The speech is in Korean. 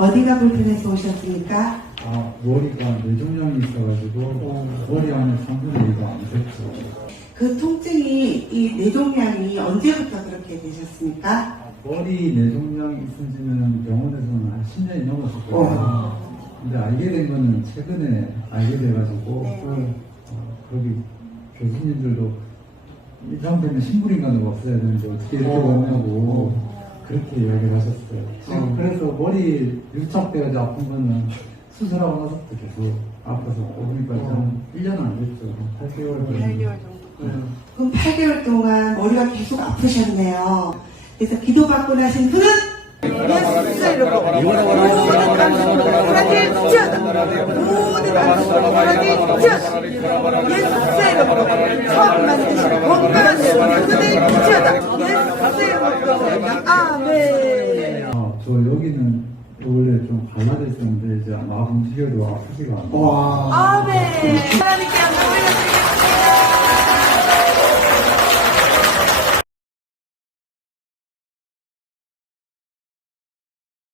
어디가 불편해서 오셨습니까? 아, 머리가 뇌종양이 있어가지고 머리 안에 3분의 1가 안 됐죠. 그 통증이 이 뇌종양이 언제부터 그렇게 되셨습니까? 아, 머리 뇌종양이 있은 지는 병원에서는 한 10년이 넘었었거든요. 근데 알게 된 거는 최근에 알게 돼가지고 네. 어, 거기 교수님들도 이 상태면 신부인간으로 없어야 되는데 어떻게 이렇게 왔냐고 그렇게 이야기를 하셨어요. 지금 그래서 머리 밀착되어서 아픈 거는 수술하고 나서부터 계속 아파서 보니까 한 1년은 안 됐죠. 한 8개월 정도. 8개월 정도. 그럼 8개월 동안 머리가 계속 아프셨네요. 그래서 기도받고 나신 분은 예수 이름으로 모든 단순으로 하나님 지어다 모든 단순으로 하나님 지어다 예수 이름으로 처음 만드신 건강한 내 그대 지어다 예수 이름으로 아멘 아, 저 여기는 원래 좀 갈라져 있었는데 이제 막 움직여도 아프지가 않아요. 아멘 하나님께 영